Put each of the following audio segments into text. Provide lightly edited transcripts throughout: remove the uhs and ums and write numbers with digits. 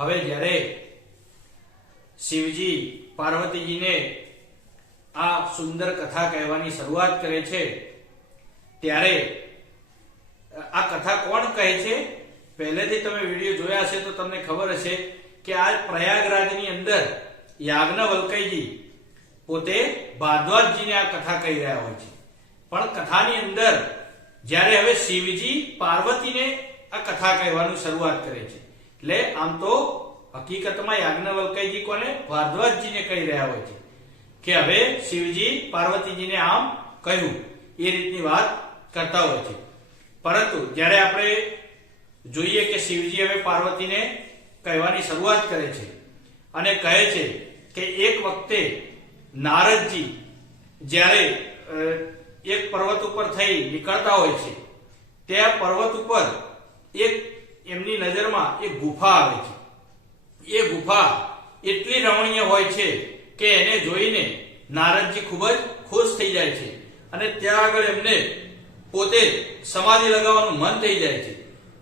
હવે જ્યારે શિવજી પાર્વતીજીને આ સુંદર કથા કહેવાની શરૂઆત કરે છે ત્યારે આ કથા કોણ કહે છે? પહેલેથી તમે વિડીયો જોયા હશે તો તમને ખબર હશે કે આ પ્રયાગરાજની અંદર યાજ્ઞવલ્ક્યજી પોતે ભારદ્વાજજીને આ કથા કહી રહ્યા હોય છે। પણ કથાની અંદર જ્યારે હવે શિવજી પાર્વતીને આ કથા કહેવાનું શરૂઆત કરે છે એટલે આમ તો હકીકતમાં યાજ્ઞવલ્ક્યજી કોને? ભારદ્વાજજીને કહી રહ્યા હોય છે કે હવે શિવજી પાર્વતીજીને આમ કહ્યું, એ રીતની વાત કરતા હોય છે। પરંતુ જ્યારે આપણે જોઈએ કે શિવજી હવે પાર્વતીને કહેવાની શરૂઆત કરે છે અને કહે છે કે એક વખતે નારદજી જ્યારે એક પર્વત ઉપર થઈ નીકળતા હોય છે, ત્યાં પર્વત ઉપર એક એમની નજરમાં એક ગુફા આવે છે। એ ગુફા એટલી રમણીય હોય છે કે એને જોઈને નારદજી ખૂબ જ ખુશ થઈ જાય છે અને ત્યાં આગળ એમને પોતે સમાધિ લગાવવાનું મન થઈ જાય છે।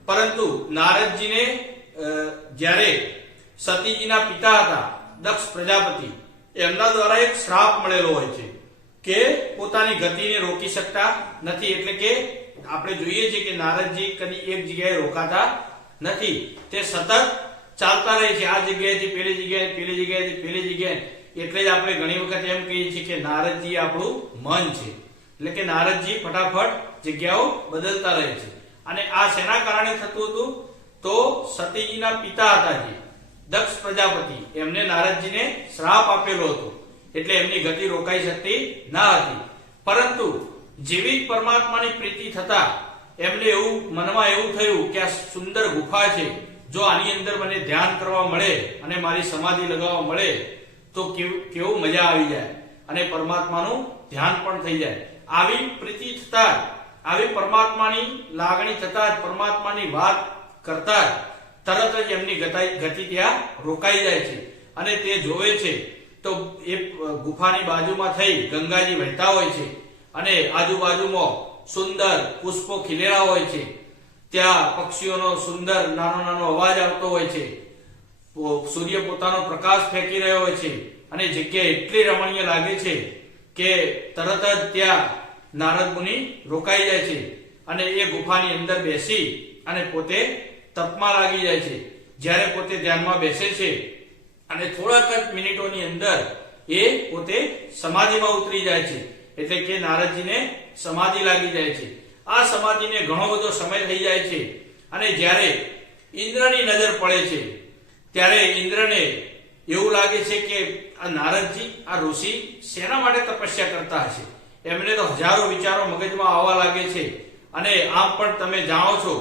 પરંતુ નારદજીને જ્યારે સતીજીના પિતા હતા દક્ષ પ્રજાપતિ, એમના દ્વારા એક શ્રાપ મળેલો હોય છે કે પોતાની ગતિને રોકી શકતા નથી। એટલે કે આપણે જોઈએ છીએ કે નારદજી કદી એક જગ્યાએ રોકાતા નથી, તે સતત ચાલતા રહે છે, આ જગ્યાએથી પેલી જગ્યાએ, પેલી જગ્યાએથી પેલી જગ્યાએ। એટલે જ આપણે ઘણી વખત એમ કહીએ છીએ કે નારદજી આપણું મન છે, એટલે કે નારદજી ફટાફટ જગ્યાઓ બદલતા રહે છે। અને આ શેના કારણે થતું હતું? તો સતીજીના પિતા હતા જે દક્ષ પ્રજાપતિ, એમને નારદજીને શ્રાપ આપેલો હતો, એટલે એમની ગતિ રોકાઈ શકતી ન હતી। પરંતુ જેવી પરમાત્માની પ્રીતિ થતા એમને એવું મનમાં એવું થયું કે આ સુંદર ગુફા છે, જો આની અંદર મને ધ્યાન કરવા મળે અને મારી સમાધિ લગાવવા મળે તો કેવું મજા આવી જાય અને પરમાત્માનું ધ્યાન પણ થઈ જાય। આવી પ્રીતિ થતા, આવી પરમાત્માની લાગણી થતા, પરમાત્માની વાત કરતા તરત જ એમની ગતિ ત્યાં રોકાઈ જાય છે અને તે જોવે છે તો એ ગુફાની બાજુમાં થઈ ગંગાજી વહેતા હોય છે અને આજુબાજુમાં સુંદર પુષ્પો ખીલેલા હોય છે, ત્યાં પક્ષીઓનો સુંદર નાનો નાનો અવાજ આવતો હોય છે, સૂર્ય પોતાનો પ્રકાશ ફેંકી રહ્યો હોય છે અને જગ્યા એટલી રમણીય લાગે છે કે તરત જ ત્યાં નારદ મુનિ રોકાઈ જાય છે અને એ ગુફાની અંદર બેસી અને પોતે તપમાં લાગી જાય છે। જ્યારે પોતે ધ્યાનમાં બેસે છે અને થોડાક જ મિનિટોની અંદર એ પોતે સમાધિમાં ઉતરી જાય છે, એટલે કે નારદજીને સમાધિ લાગી જાય છે। આ સમાધિને ઘણો બધો સમય થઈ જાય છે અને જ્યારે ઇન્દ્રની નજર પડે છે ત્યારે ઇન્દ્રને એવું લાગે છે કે આ નારદજી, આ ઋષિ શેના માટે તપસ્યા કરતા હશે? એમને તો હજારો વિચારો મગજમાં આવવા લાગે છે। અને આમ પણ તમે જાણો છો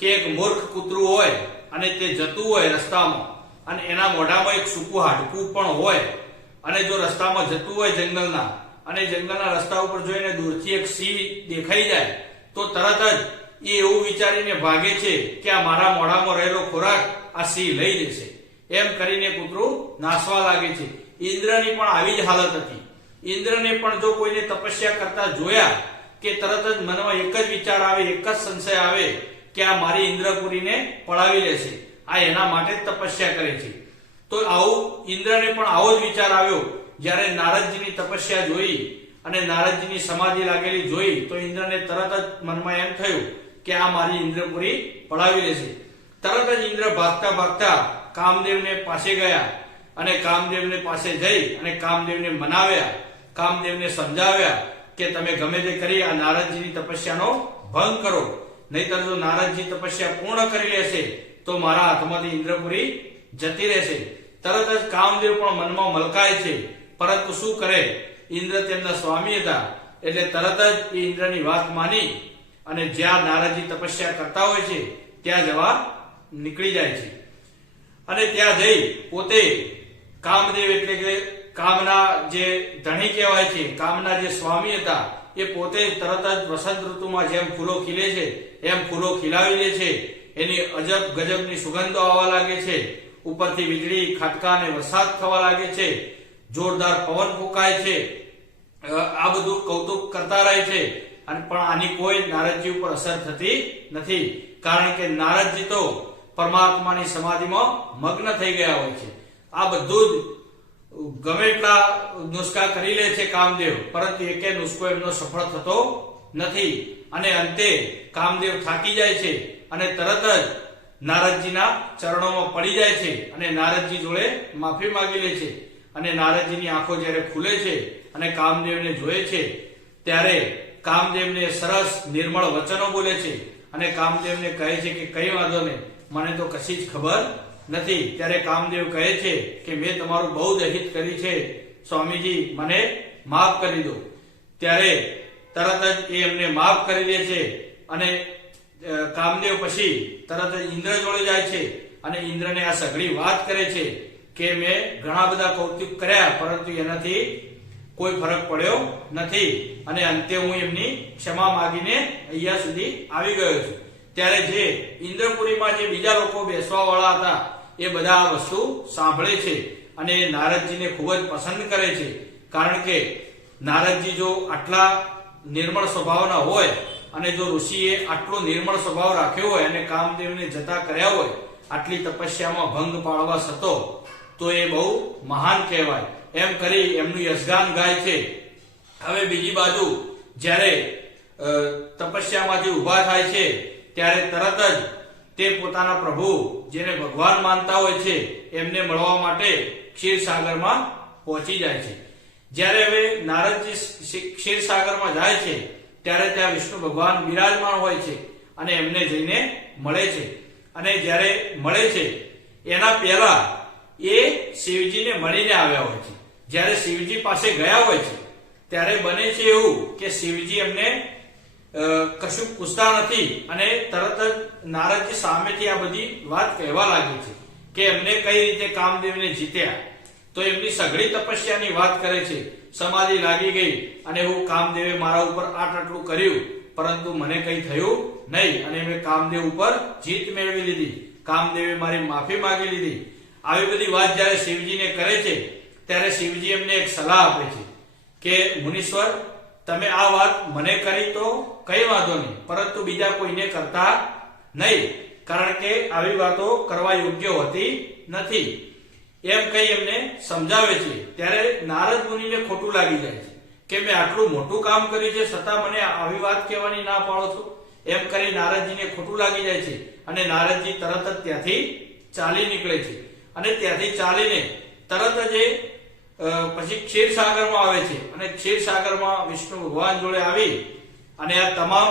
કે એક મૂર્ખ કૂતરું હોય અને તે જતું હોય રસ્તામાં અને એના મોઢામાં એક સૂકું હાડકું પણ હોય અને જો રસ્તામાં જતું હોય જંગલના અને જંગલના રસ્તા ઉપર જોઈને દૂરથી એક સિંહ દેખાઈ જાય તો તરત જ એ એવું વિચારીને ભાગે છે કે આ મારા મોઢામાં રહેલો ખોરાક આ સિંહ લઈ જશે, એમ કરીને કૂતરું નાસવા લાગે છે। ઇન્દ્રની પણ આવી જ હાલત હતી। ઇન્દ્રને પણ જો કોઈને તપસ્યા કરતા જોયા કે તરત જ મનમાં એક જ વિચાર આવે, એક જ સંશય આવે કે આ મારી ઇન્દ્રપુરીને પડાવી લેશે, આ એના માટે જ તપસ્યા કરે છે। તો આવું ઇન્દ્રને પણ આવો જ વિચાર આવ્યો જ્યારે નારદજીની તપસ્યા જોઈ અને નારદજીની સમાધિ લાગેલી જોઈ તો ઇન્દ્રને તરત જ મનમાં એમ થયું કે આ મારી ઇન્દ્રપુરી પડાવી લેશે। તરત જ ઇન્દ્ર ભાગતા ભાગતા કામદેવને પાસે ગયા અને કામદેવને પાસે જઈ અને કામદેવને મનાવ્યા, કામદેવને સમજાવ્યા કે તમે ગમે તે કરી આ નારદજીની તપસ્યાનો ભંગ કરો, નહીતર જો નારદજી તપસ્યા પૂર્ણ કરી લેશે તો મારા હાથમાંથી ઇન્દ્રપુરી જતી રહેશે। તરત જ કામદેવ પણ મનમાં મલકાય છે, પરંતુ શું કરે? ઇન્દ્ર તેમના સ્વામી હતા એટલે તરત જ એ ઇન્દ્રની વાત માની અને જ્યાં નારદજી તપસ્યા કરતા હોય છે ત્યાં જવા નીકળી જાય છે અને ત્યાં જઈ પોતે કામદેવ એટલે કે કામના જે ધણી કહેવાય છે, કામના જે સ્વામી હતા એ પોતે તરત જ વસંત ઋતુમાં જેમ ફૂલો ખીલે છે એમ ફૂલો ખીલાવી લે છે। એની અજબ ગજબની સુગંધો આવવા લાગે છે, ઉપરથી વીજળી ખાટકા અને વરસાદ થવા લાગે છે, જોરદાર પવન ફૂંકાય છે, આ બધું કૌતુક કરતા રહે છે અને પણ આની કોઈ નારદજી ઉપર અસર થતી નથી, કારણ કે નારદજી તો પરમાત્માની સમાધિમાં મગ્ન થઈ ગયા હોય છે. આ બધું જ ગમે એટલા નુસ્ખા કરી લે છે કામદેવ, પરંતુ એકે નુસ્ખો એમનો સફળ થતો નથી અને અંતે કામદેવ થાકી જાય છે અને તરત જ નારદજીના ચરણોમાં પડી જાય છે અને નારદજી જોડે માફી માંગી લે છે. અને નારદજીની આંખો જ્યારે ખુલે છે અને કામદેવને જોયે છે ત્યારે કામદેવને સરસ નિર્મળ વચનો બોલે છે અને કામદેવને કહે છે કે કઈ વાંધો નહીં, મને તો કશી જ ખબર નથી. ત્યારે કામદેવ કહે છે કે મેં તમારું બહુ જ હિત કરી છે સ્વામીજી, મને માફ કરી દો. ત્યારે તરત જ એ એમને માફ કરી દે છે અને કામદેવ પછી તરત જ ઇન્દ્ર જોડે જાય છે અને ઇન્દ્રને આ સઘળી વાત કરે છે કે મેં ઘણા બધા કૌતુક કર્યા પરંતુ એનાથી કોઈ ફરક પડ્યો નથી અને અંતે હું એમની ક્ષમા માંગીને અહીંયા સુધી આવી ગયો છું. ત્યારે જે ઇન્દ્રપુરીમાં જે બીજા લોકો બેસવા વાળા હતા એ બધા આ વસ્તુ સાંભળે છે અને નારદજીને ખૂબ જ પસંદ કરે છે. કારણ કે નારદજી જો આટલા નિર્મળ સ્વભાવના હોય અને જો ઋષિએ આટલો નિર્મળ સ્વભાવ રાખ્યો હોય અને કામદેવને જતા કર્યા હોય, આટલી તપસ્યામાં ભંગ પાડવા સતો, તો એ બહુ મહાન કહેવાય. એમ કરી એમનું યશગાન ગાય છે. હવે બીજી બાજુ જ્યારે તપસ્યામાંથી ઊભા થાય છે ત્યારે તરત જ તે પોતાના પ્રભુ જેને ભગવાન માનતા હોય છે એમને મળવા માટે ક્ષીરસાગરમાં પહોંચી જાય છે. જ્યારે હવે નારદજી ક્ષીરસાગરમાં જાય છે ત્યારે ત્યાં વિષ્ણુ ભગવાન બિરાજમાન હોય છે અને એમને જઈને મળે છે. અને જ્યારે મળે છે એના પહેલા એ શિવજીને મળીને આવ્યા હોય છે. જ્યારે શિવજી પાસે ગયા હોય છે ત્યારે બને છે એવું કે શિવજી એમને કશું પૂછતા નથી અને તરત જ નારદજી સામેથી આ બધી વાત કહેવા લાગે છે કે એમને કઈ રીતે કામદેવને જીત્યા. તો એમની સઘળી તપસ્યાની વાત કરે છે. સમાધિ લાગી ગઈ અને હું કામદેવે મારા ઉપર આટલું કર્યું પરંતુ મને કઈ થયું નહીં અને મેં કામદેવ ઉપર જીત મેળવી લીધી, કામદેવે મારી માફી માંગી લીધી. આવી બધી વાત જ્યારે શિવજીને કરે છે ત્યારે શિવજી એમને એક સલાહ આપે છે કે મુનીશ્વર, તમે આ વાત મને કરી તો કઈ વાંધો નહીં, પરંતુ બીજા કોઈને કરતા નહીં, કારણ કે આવી વાતો કરવા યોગ્ય હોતી નથી. એમ કહી એમને સમજાવે છે. ત્યારે નારદ મુનિને ખોટું લાગી જાય છે કે મેં આટલું મોટું કામ કર્યું છે છતાં મને આવી વાત કહેવાની ના પાડો છો. એમ કરી નારદજીને ખોટું લાગી જાય છે અને નારદજી તરત જ ત્યાંથી ચાલી નીકળે છે અને ત્યાંથી ચાલીને તરત જ પછી ક્ષીરસાગરમાં આવે છે અને ક્ષીરસાગરમાં વિષ્ણુ ભગવાન જોડે આવી અને આ તમામ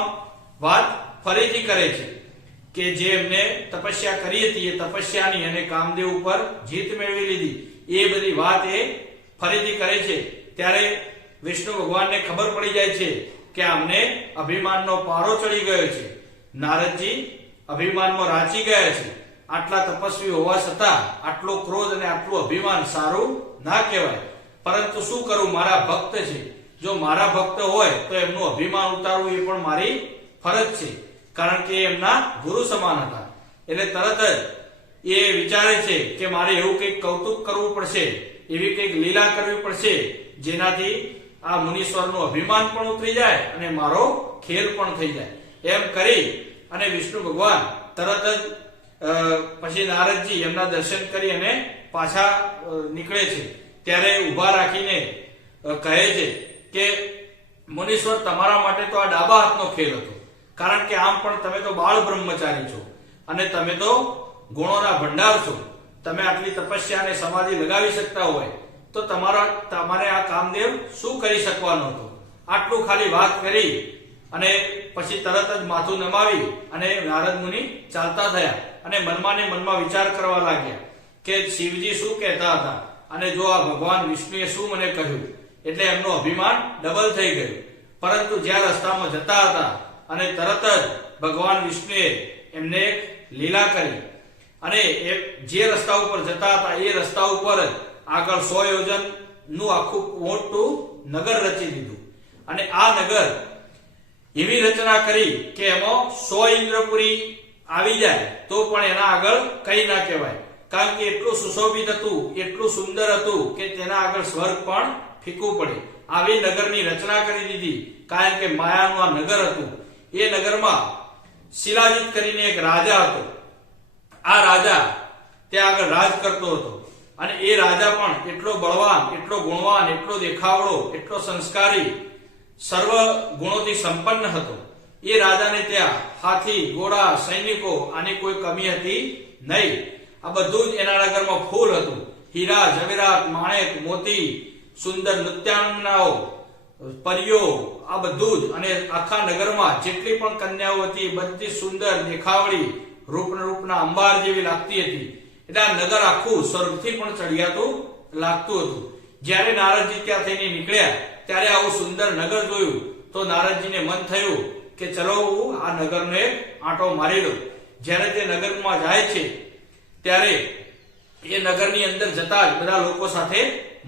વાત ફરીથી કરે છે કે જે એમને તપસ્યા કરી હતી એ તપસ્યાની અને કામદેવ ઉપર જીત મેળવી લીધી એ બધી વાત એ ફરીથી કરે છે. ત્યારે વિષ્ણુ ભગવાનને ખબર પડી જાય છે કે આમને અભિમાનનો પારો ચડી ગયો છે. નારદજી અભિમાનમાં રાચી ગયા છે. આટલા તપસ્વી હોવા છતાં આટલો ક્રોધ અને આટલું અભિમાન સારું ના કહેવાય. પરંતુ શું કરું, મારા ભક્ત છે, જો મારા ભક્ત હોય તો એમનું અભિમાન ઉતારવું એ પણ મારી ફરજ છે, કારણ કે એમના ગુરુ સમાન હતા. એટલે તરત જ એ વિચારે છે કે મારે એવું કંઈક કૌતુક કરવું પડશે, એવી કંઈક લીલા કરવી પડશે જેનાથી આ મુનીશ્વરનું અભિમાન પણ ઉતરી જાય અને મારો ખેલ પણ થઈ જાય. એમ કરી અને વિષ્ણુ ભગવાન તરત જ પછી નારદજી એમના દર્શન કરી અને પાછા નીકળે છે. ત્યારે ઊભા રાખીને કહે છે કે મુનીશ્વર, તમારા માટે તો આ ડાબા હાથનો ખેલ હતો, કારણ કે આમ પણ તમે તો બાળ બ્રહ્મચારી છો અને તમે તો ગુણોના ભંડાર છો. તમે આટલી તપસ્યા અને સમાધિ લગાવી શકતા હોય તો તમારે આ કામદેવ શું કરી શકવાનો હતો. આટલું ખાલી વાત કરી અને પછી તરત જ માથું નમાવી અને નારદ મુનિ ચાલતા થયા અને મનમાં ને મનમાં વિચાર કરવા લાગ્યા કે શિવજી શું કહેતા હતા અને જો આ ભગવાન વિષ્ણુએ શું મને કહ્યું. એટલે એમનું અભિમાન ડબલ થઈ ગયું. પરંતુ જ્યાં રસ્તામાં જતા હતા અને તરત જ ભગવાન વિષ્ણુએ એમને એક લીલા કરી અને જે રસ્તા ઉપર જતા હતા એ રસ્તા ઉપર જ આગળ 100 યોજન નું આખું મોટું નગર રચી દીધું. અને આ નગર એવી રચના કરી કે એમાં 100 ઇન્દ્રપુરી આવી જાય તો પણ એના આગળ કઈ ના કહેવાય, કારણ કે એટલું સુશોભિત હતું, એટલું સુંદર હતું કે તેના આગળ સ્વર્ગ પણ ફીકું પડે. આવી નગરની રચના કરી દીધી, કારણ કે માયાનું આ નગર હતું. એ નગરમાં શિલાજીત કરીને એક રાજા હતો. આ રાજા ત્યાં આગળ રાજ કરતો હતો અને એ રાજા પણ એટલો બળવાન, એટલો ગુણવાન, એટલો દેખાવડો, એટલો સંસ્કારી, સર્વ ગુણોથી સંપન્ન હતો. એ રાજાને ત્યાં હાથી, ઘોડા, સૈનિકો આની કોઈ કમી હતી નહીં. આ બધું જ એના નગરમાં ફૂલ હતું. હીરા, જવેરાત, માણેક, મોતી, સુંદર નૃત્યાંગનાઓ, પરીઓ, આ બધું જ. અને આખા નગરમાં જેટલી પણ કન્યાઓ હતી બધી સુંદર, દેખાવડી, રૂપના અંબાર જેવી લાગતી હતી. એટલે આ નગર આખું સ્વર્ગથી પણ ચડિયાતું લાગતું હતું. જ્યારે નારદજી ત્યાં થઈને નીકળ્યા ત્યારે આવું સુંદર નગર જોયું તો નારદજીને મન થયું કે ચલો હું આ નગરને એક આંટો મારી લઉં. જ્યારે તે નગરમાં જાય છે ત્યારે એ નગરની અંદર જતા જ બધા લોકો સાથે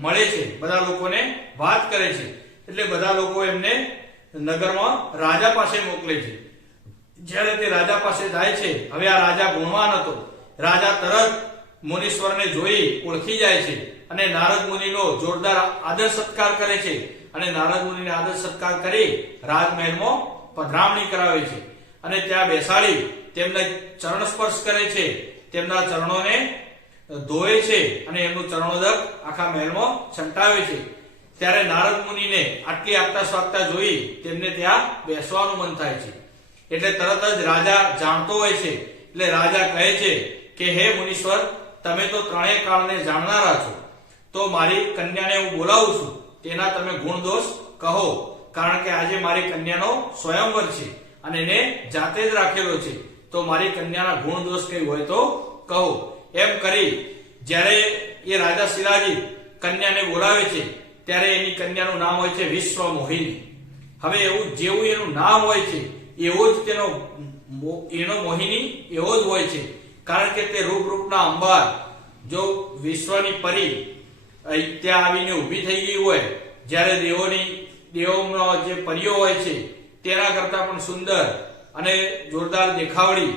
મળે છે, બધા લોકોને વાત કરે છે. એટલે બધા લોકો એમને નગરમાં રાજા પાસે મોકલે છે. જ્યારે તે રાજા પાસે જાય છે, હવે આ રાજા ગુણવાન હતો. રાજા તરત મુનીશ્વરને જોઈ ઓળખી જાય છે અને નારદ મુનિનો જોરદાર આદર સત્કાર કરે છે અને નારદ મુનિને આદર સત્કાર કરી રાજમહેલમાં પધરામણી કરાવે છે અને ત્યાં બેસાડી તેમને ચરણ સ્પર્શ કરે છે, તેમના ચરણોને ધોવે છે અને એમનું ચરણોદક આખા મહેલમાં છંટાવે છે. ત્યારે નારદ મુનિને આટલી આગતા સ્વાગતા જોઈ તેમને ત્યાં બેસવાનું મન થાય છે. એટલે તરત જ રાજા જાણતો હોય છે. એટલે રાજા કહે છે કે હે મુનીશ્વર, તમે તો ત્રણેય કાળને જાણનારા છો, તો મારી કન્યાને હું બોલાવું છું, તેના તમે ગુણ દોષ કહો. કારણ કે આજે મારી કન્યાનો સ્વયંવર છે અને એને જાતે જ રાખેલો છે, તો મારી કન્યાના ગુણ દોષ કઈ હોય તો કહો. એમ કરી જ્યારે એ રાજા શિલાજી કન્યાને બોલાવે છે ત્યારે એની કન્યાનું નામ હોય છે વિશ્વ મોહિની. હવે એવું જેવું એનું નામ હોય છે એવો જ એનો મોહિની એવો જ હોય છે. કારણ કે તે રૂપના અંબાર, જો વિશ્વની પરી ત્યાં આવીને ઊભી થઈ ગઈ હોય, જ્યારે દેવોનો જે પરીઓ હોય છે તેના કરતા પણ સુંદર અને જોરદાર દેખાવડી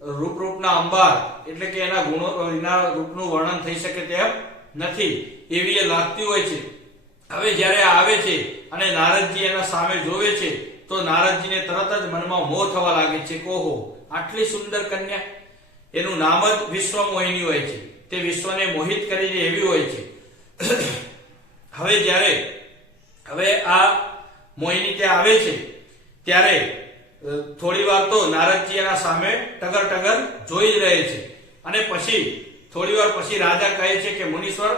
રૂપના અંબાર, એટલે કે એના ગુણો, એના રૂપનું વર્ણન થઈ શકે તેમ નથી એવી એ લાગતી હોય છે. હવે જ્યારે આવે છે અને નારદજી એના સામે જોવે છે તો નારદજીને તરત જ મનમાં મોહ થવા લાગે છે કે ઓહો, આટલી સુંદર કન્યા. એનું નામ જ વિશ્વ મોહિની હોય છે. તે વિશ્વને મોહિત કરી દે એવી હોય છે. હવે આ મોહિની ત્યાં આવે છે ત્યારે થોડી વાર તો નારદજી એના સામે ટગર જોઈ જ રહે છે અને પછી થોડી વાર પછી રાજા કહે છે કે મુનીશ્વર,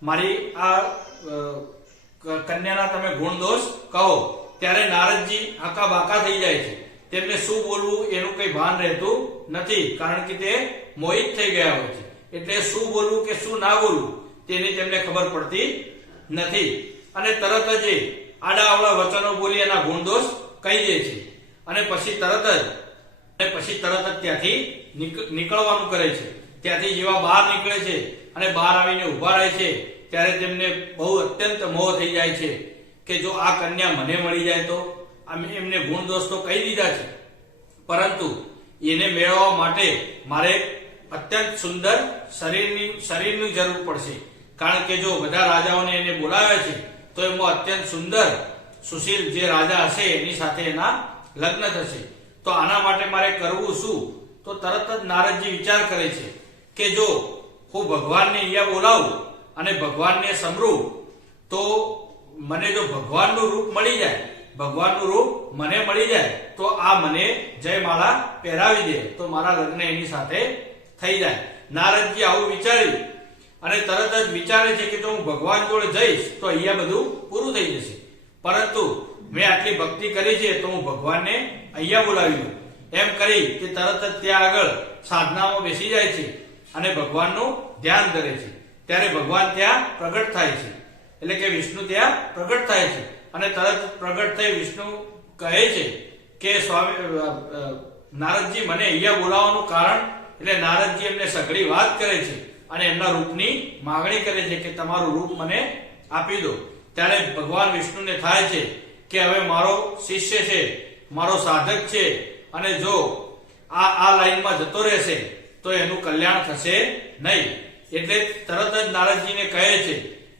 મારી આ કન્યાના તમે ગુણ દોષ કહો. ત્યારે નારદજી આકા બાકા થઈ જાય છે. તેમને શું બોલવું એનું કઈ ભાન રહેતું નથી, કારણ કે તે મોહિત થઈ ગયા હોય છે. એટલે શું બોલવું કે શું ના બોલવું તેની તેમને ખબર પડતી નથી અને તરત જ આડાઅવળા વચનો બોલી એના ગુણ દોષ કહી દે છે અને પછી તરત જ ત્યાંથી નીકળવાનું કરે છે. ત્યાંથી જેવા બહાર નીકળે છે અને બહાર આવીને ઉભા રહે છે ત્યારે તેમને બહુ અત્યંત મોહ થઈ જાય છે કે જો આ કન્યા મને મળી જાય તો. એમને ગુણ દોષ તો કહી દીધા છે, પરંતુ એને મેળવવા માટે મારે અત્યંત સુંદર શરીરની જરૂર પડશે. કારણ કે જો બધા રાજાઓને એને બોલાવ્યા છે તો એમાં અત્યંત સુંદર સુશીલ જે રાજા હશે એની સાથે એના લગ્ન થશે. તો આના માટે મારે કરવું શું? તો તરત જ નારદજી વિચાર કરે છે કે જો હું ભગવાનને અહીંયા બોલાવું અને ભગવાનને સમરું તો મને જો ભગવાનનું રૂપ મળી જાય, ભગવાનનું રૂપ મને મળી જાય તો આ મને જયમાળા પહેરાવી દે તો મારા લગ્ન એની સાથે થઈ જાય. નારદજી આવું વિચાર્યું અને તરત જ વિચારે છે કે જો હું ભગવાન જોડે જઈશ તો અહીંયા બધું પૂરું થઈ જશે, પરંતુ મેં આટલી ભક્તિ કરી છે તો હું ભગવાનને અહીંયા બોલાવી લઉં. એમ કરી તે તરત જ ત્યાં આગળ સાધનામાં બેસી જાય છે અને ભગવાનનું ધ્યાન કરે છે. ત્યારે ભગવાન ત્યાં પ્રગટ થાય છે, એટલે કે વિષ્ણુ ત્યાં પ્રગટ થાય છે અને તરત પ્રગટ થઈ વિષ્ણુ કહે છે કે સ્વામી નારદજી મને અહીંયા બોલાવવાનું કારણ, એટલે નારદજી એમને સઘળી વાત કરે છે અને એમના રૂપની માંગણી કરે છે કે તમારું રૂપ મને આપી દો. ત્યારે ભગવાન વિષ્ણુને થાય છે કે હવે મારો શિષ્ય છે, મારો સાધક છે અને જો આ લાઈનમાં જતો રહેશે તો એનું કલ્યાણ થશે નહીં. એટલે તરત જ નારદજીને કહે છે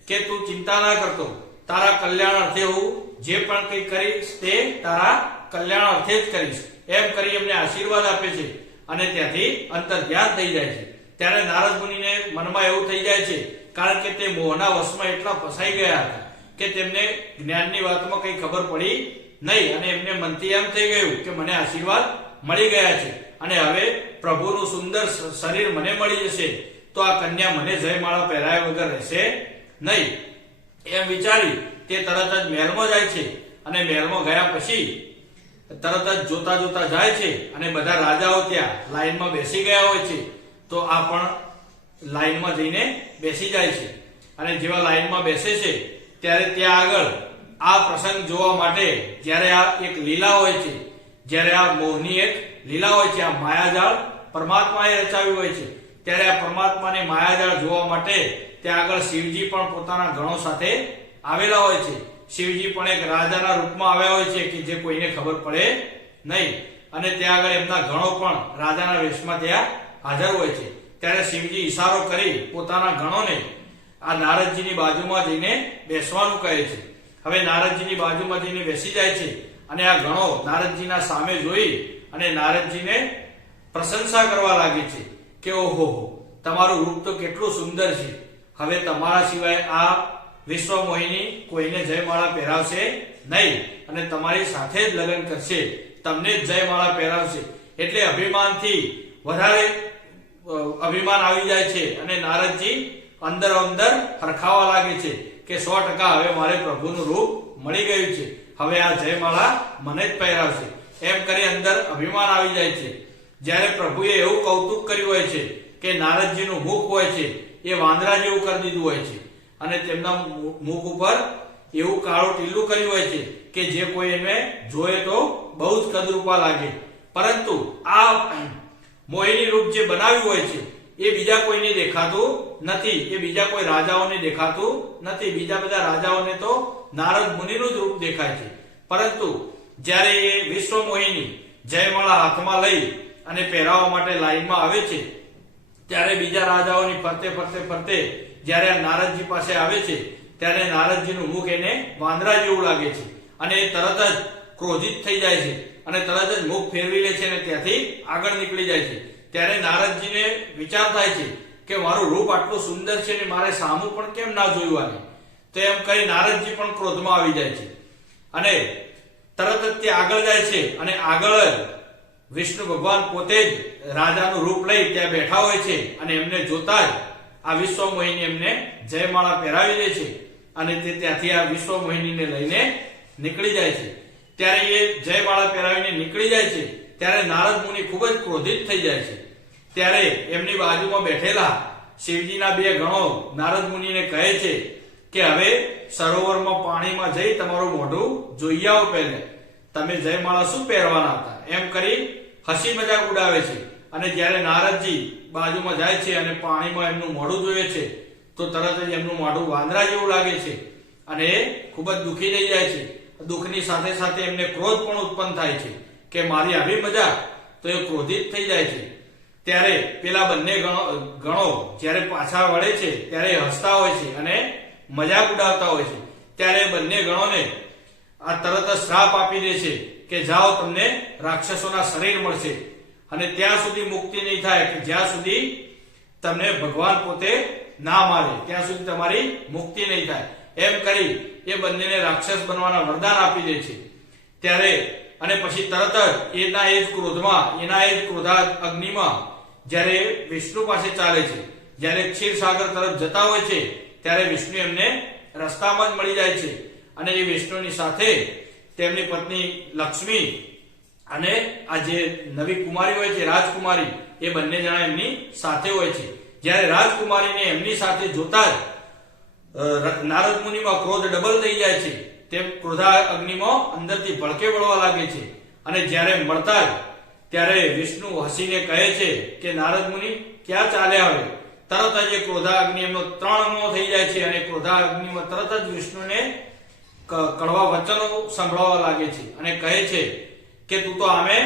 કે તું ચિંતા ના કરતો, તારા કલ્યાણ અર્થે હું જે પણ કંઈ કરીશ તે તારા કલ્યાણ અર્થે જ કરીશ. એમ કરી એમને આશીર્વાદ આપે છે અને ત્યાંથી અંતર ધ્યાન થઈ જાય છે। ત્યારે નારદ મુનિને મનમાં એવું થઈ જાય છે, કારણ કે તે મોહના વશમાં એટલા ફસાઈ ગયા હતા કે તેમને જ્ઞાનની વાતમાં કઈ ખબર પડી નહીં અને એમને મનથી એમ થઈ ગયું કે મને આશીર્વાદ મળી ગયા છે અને હવે પ્રભુનું સુંદર શરીર મને મળી જશે તો આ કન્યા મને જયમાળા પહેરાયા વગર રહેશે નહીં, એમ વિચારી તે તરત જ મહેલમાં જાય છે અને મહેલમાં ગયા પછી તરત જ જોતા જોતા જાય છે અને બધા રાજાઓ ત્યાં લાઈનમાં બેસી ગયા હોય છે તો આ પણ લાઈનમાં જઈને બેસી જાય છે અને જેવા લાઈનમાં બેસે છે ત્યારે ત્યાં આગળ આ પ્રસંગ જોવા માટે જ્યારે આ એક લીલા હોય છે, જ્યારે આ મોહની એક લીલા હોય છે, આ માયાજાળ પરમાત્માએ રચાવ્યું હોય છે, ત્યારે આ પરમાત્માને માયાજાળ જોવા માટે ત્યાં આગળ શિવજી પણ પોતાના ગણો સાથે આવેલા હોય છે। શિવજી પણ એક રાજાના રૂપમાં આવ્યા હોય છે કે જે કોઈને ખબર પડે નહીં અને ત્યાં આગળ એમના ગણો પણ રાજાના વેશમાં ત્યાં હાજર હોય છે। ત્યારે શિવજી ઈશારો કરી પોતાના ગણોને આ નારદજીની બાજુમાં જઈને બેસવાનું કહે છે। હવે નારદજીની બાજુમાં જઈને બેસી જાય છે અને આ ગણો નારદજીના સામે જોઈ અને નારદજીને પ્રશંસા કરવા લાગે છે કે ઓહો તમારું રૂપ તો કેટલું સુંદર છે, હવે તમારા સિવાય આ વિશ્વ મોહિની કોઈને જયમાળા પહેરાવશે નહીં અને તમારી સાથે જ લગ્ન કરશે, તમને જ જયમાળા પહેરાવશે। એટલે અભિમાનથી વધારે અભિમાન આવી જાય છે અને નારદજી અંદર અંદર હરખાવા લાગે છે કે 100% હવે મારે પ્રભુનું રૂપ મળી ગયું છે, હવે આ જયમાળા મને જ પહેરાવશે, એમ કરી અંદર અભિમાન આવી જાય છે। જ્યારે પ્રભુએ એવું કૌતુક કર્યું હોય છે કે નારદજીનું મુખ હોય છે એ વાંદરા જેવું કરી દીધું હોય છે અને તેમના મુખ ઉપર એવું કાળું ટીલું કર્યું હોય છે કે જે કોઈ એને જોયે તો બહુ જ કદરૂપા લાગે, પરંતુ આ મોહિની રૂપ જે બનાવ્યું હોય છે એ બીજા કોઈને દેખાતું નથી, એ બીજા કોઈ રાજાઓને દેખાતું નથી, બીજા બધા રાજાઓને તો નારદ મુનિનું જ રૂપ દેખાય છે, પરંતુ જ્યારે એ વિશ્વ મોહિની જયમાળા હાથમાં લઈ અને પહેરાવવા માટે લાઈનમાં આવે છે ત્યારે બીજા રાજાઓની ફરતે ફરતે ફરતે જ્યારે આ નારદજી પાસે આવે છે ત્યારે નારદજીનું મુખ એને વાંદરા જેવું લાગે છે અને એ તરત જ ક્રોધિત થઈ જાય છે અને તરત જ મુખ ફેરવી લે છે અને ત્યાંથી આગળ નીકળી જાય છે। ત્યારે નારદજીને વિચાર થાય છે કે મારું રૂપ આટલું સુંદર છે ને મારે સામું પણ કેમ ના જોયું આને, તો એમ કહી નારદજી પણ ક્રોધમાં આવી જાય છે અને તરત જ તે આગળ જાય છે અને આગળ જ વિષ્ણુ ભગવાન પોતે જ રાજાનું રૂપ લઈ ત્યાં બેઠા હોય છે અને એમને જોતા જ આ વિશ્વ મોહિની એમને જયમાળા પહેરાવી દે છે અને તે ત્યાંથી આ વિશ્વ મોહિનીને લઈને નીકળી જાય છે। ત્યારે એ જયમાળા પહેરાવીને નીકળી જાય છે ત્યારે નારદ મુનિ ખૂબ જ ક્રોધિત થઈ જાય છે। ત્યારે એમની બાજુમાં બેઠેલા શિવજીના બે ગણો નારદ મુનિને કહે છે કે હવે સરોવરમાં પાણીમાં જઈ તમારું મોઢું જોઈ આવો, પહેલે તમે જયમાળા શું પહેરવાના હતા, એમ કરી હસી મજાક ઉડાવે છે અને જ્યારે નારદજી બાજુમાં જાય છે અને પાણીમાં એમનું મોઢું જોઈએ છે તો તરત જ એમનું મોઢું વાંદરા જેવું લાગે છે અને એ ખૂબ જ દુખી થઈ જાય છે। દુઃખની સાથે સાથે એમને ક્રોધ પણ ઉત્પન્ન થાય છે કે મારી આવી મજાક, તો એ ક્રોધિત થઈ જાય છે। ત્યારે પેલા બંને ગણો જ્યારે પાછા વળે છે ત્યારે હસતા હોય છે અને મજાક ઉડાવતા હોય છે। ત્યારે બંને ગણોને આ તરત જ શ્રાપ આપી દે છે કે જાઓ તમને રાક્ષસોના શરીર મળશે અને ત્યાં સુધી મુક્તિ નહીં થાય કે જ્યાં સુધી તમને ભગવાન પોતે ના મારે ત્યાં સુધી તમારી મુક્તિ નહીં થાય, એમ કરી એ બંનેને રાક્ષસ બનવાના વરદાન આપી દે છે। ત્યારે અને પછી તરત જ એના એ જ ક્રોધમાં એના એ જ ક્રોધા અગ્નિમાં જ્યારે વિષ્ણુ પાસે ચાલે છે, જ્યારે ક્ષીરસાગર તરફ જતા હોય છે ત્યારે વિષ્ણુ એમને રસ્તામાં જ મળી જાય છે અને એ વિષ્ણુની સાથે તેમની પત્ની લક્ષ્મી અને આ જે નવી કુમારી હોય છે રાજકુમારી એ બંને જણા એમની સાથે હોય છે। જ્યારે રાજકુમારીને એમની સાથે જોતા જ નારદ મુનિમાં ક્રોધ ડબલ થઈ જાય છે, તે ક્રોધા અગ્નિમાં અંદરથી ભડકે વળવા લાગે છે અને જ્યારે મળતા જ ત્યારે વિષ્ણુ હસીને કહે છે કે નારદ મુનિ ક્યાં ચાલ્યા, હવે તરત જ એ ક્રોધા અગ્નિ એમનો 3 અણો થઈ જાય છે અને ક્રોધા અગ્નિમાં તરત જ વિષ્ણુને કડવા વચનો સંભળાવવા લાગે છે અને કહે છે કે તું તો આમે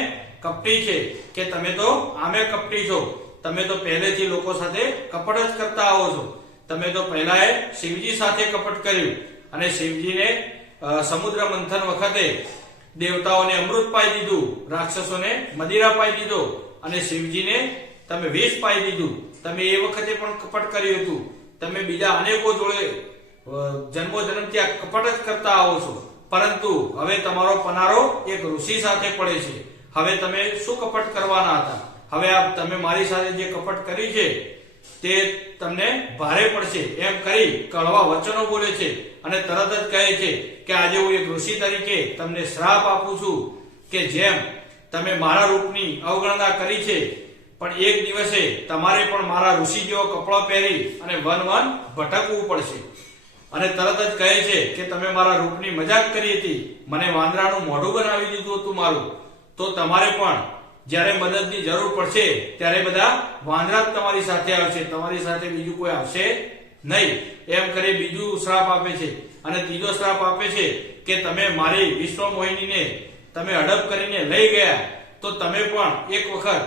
કપટી છે, કે તમે તો આમે કપટી છો, તમે તો પહેલેથી લોકો સાથે કપટ જ કરતા આવો છો, તમે તો પહેલા શિવજી સાથે કપટ કર્યું અને શિવજીને સમુદ્ર મંથન વખતે દેવતાઓને અમૃત પાઈ દીધું, રાક્ષસોને મદિરા પાઈ દીધો અને શિવજીને તમે વિષ પાઈ દીધું. તમે એ વખતે પણ કપટ કર્યું હતું. તમે બીજા અનેકો જોડે જન્મો જન્મથી આ કપટ જ કરતા આવો છો, પરંતુ હવે તમારો પનારો એક ઋષિ સાથે પડે છે. હવે તમે શું કપટ કરવાના હતા? હવે આ તમે મારી સાથે જે કપટ કરી છે તે તમને ભારે પડશે એમ કરી કડવા વચનો બોલે છે અને તરત જ કહે છે કે આજે હું એક ઋષિ તરીકે તમને શ્રાપ આપું છું કે જેમ તમે મારા રૂપની અવગણના કરી છે, પણ એક દિવસે તમારે પણ મારા ઋષિ જેવો કપડો પહેરી અને વન વન ભટકવું પડશે. અને તરત જ કહે છે કે તમે મારા રૂપની મજાક કરી હતી, મને વાંદરાનું મોઢું બનાવી દીધું હતું મારું, તો તમારે પણ જ્યારે મદદની જરૂર પડશે ત્યારે બધા વાંદરા જ તમારી સાથે આવશે, તમારી સાથે બીજું કોઈ આવશે નહીં. એમ કરી બીજું શ્રાપ આપે છે. અને ત્રીજો શ્રાપ આપે છે કે તમે મારી વિશ્વમોહિનીને તમે હડપ કરીને લઈ ગયા, તો તમે પણ એક વખત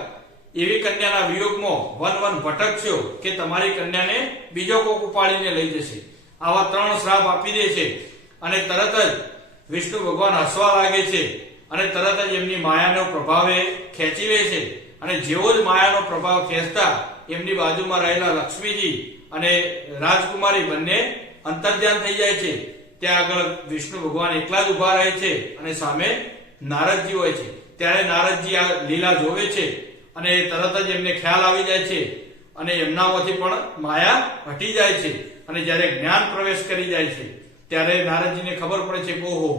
એવી કન્યાના વિયોગમાં વન વન ભટકશો કે તમારી કન્યાને બીજો કોક ઉપાડીને લઈ જશે. આવા 3 શ્રાપ આપી દે છે અને તરત જ વિષ્ણુ ભગવાન હસવા લાગે છે અને તરત જ એમની માયાનો પ્રભાવ ખેંચી લે છે. અને જેવો જ માયાનો પ્રભાવ ખેંચતા એમની બાજુમાં રહેલા લક્ષ્મીજી અને રાજકુમારી બંને અંતર્ધ્યાન થઈ જાય છે. ત્યાં આગળ વિષ્ણુ ભગવાન એકલા જ ઉભા રહે છે અને સામે નારદજી હોય છે. ત્યારે નારદજી આ લીલા જોવે છે અને તરત જ એમને ખ્યાલ આવી જાય છે અને એમનામાંથી પણ માયા હટી જાય છે. અને જ્યારે જ્ઞાન પ્રવેશ કરી જાય છે ત્યારે નારદજીને ખબર પડે છે કે ઓહો,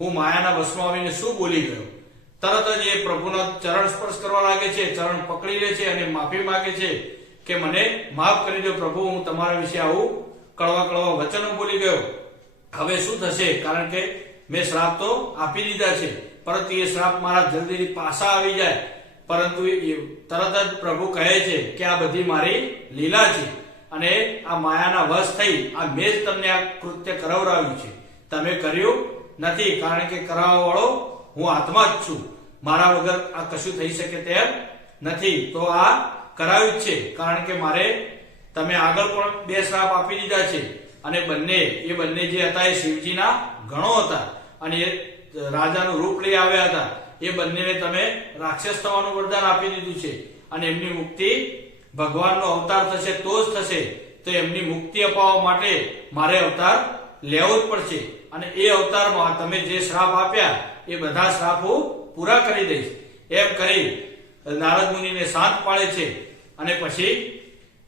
હું માયાના વશમાં આવીને શું બોલી ગયો. તરત જ એ પ્રભુનો ચરણ સ્પર્શ કરવા લાગે છે, ચરણ પકડી લે છે અને માફી માંગે છે કે મને માફ કરી દો પ્રભુ, હું તમારા વિશે આવું કડવા કડવા વચનો બોલી ગયો. હવે શું થશે? કારણ કે મેં શ્રાપ તો આપી દીધા છે, પરંતુ એ શ્રાપ મારા જલ્દીથી પાછા આવી જાય. પરંતુ તરત જ પ્રભુ કહે છે કે આ બધી મારી લીલા છે અને આ માયાના વશ થઈ આ મેં જ તમને આ કૃત્ય કરાવરાવ્યું છે, તમે કર્યું નથી. કારણ કે કરાવવા વાળો હું આત્મા જ છું, મારા વગર આ કશું થઈ શકે તેમ નથી. તો આ કરાવ્યું જ છે, કારણ કે મારે તમે આગળ પણ 2 શ્રાપ આપી દીધા છે અને એ બંને જે હતા એ શિવજીના ગણો હતા અને એ રાજાનું રૂપ લઈ આવ્યા હતા. એ બંનેને તમે રાક્ષસ થવાનું વરદાન આપી દીધું છે અને એમની મુક્તિ ભગવાનનો અવતાર થશે તો જ થશે. તો એમની મુક્તિ અપાવવા માટે મારે અવતાર લેવો જ પડશે અને એ અવતારમાં તમે જે શ્રાપ આપ્યા એ બધા શ્રાપ હું પૂરા કરી દઈશ. એમ કરી નારદ મુનિને શાંત પાડે છે. અને પછી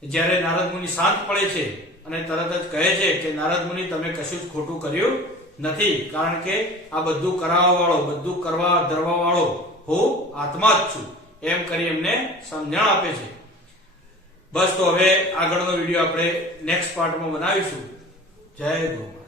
જ્યારે નારદ મુનિ શાંત પડે છે અને તરત જ કહે છે કે નારદ મુનિ, તમે કશું જ ખોટું કર્યું નથી, કારણ કે આ બધું કરાવવા વાળો, બધું કરવા ધરવા વાળો હું આત્મા જ છું. એમ કરી એમને સમજણ આપે છે. બસ, તો હવે આગળનો વિડીયો આપણે નેક્સ્ટ પાર્ટમાં બનાવીશું. જય ગો.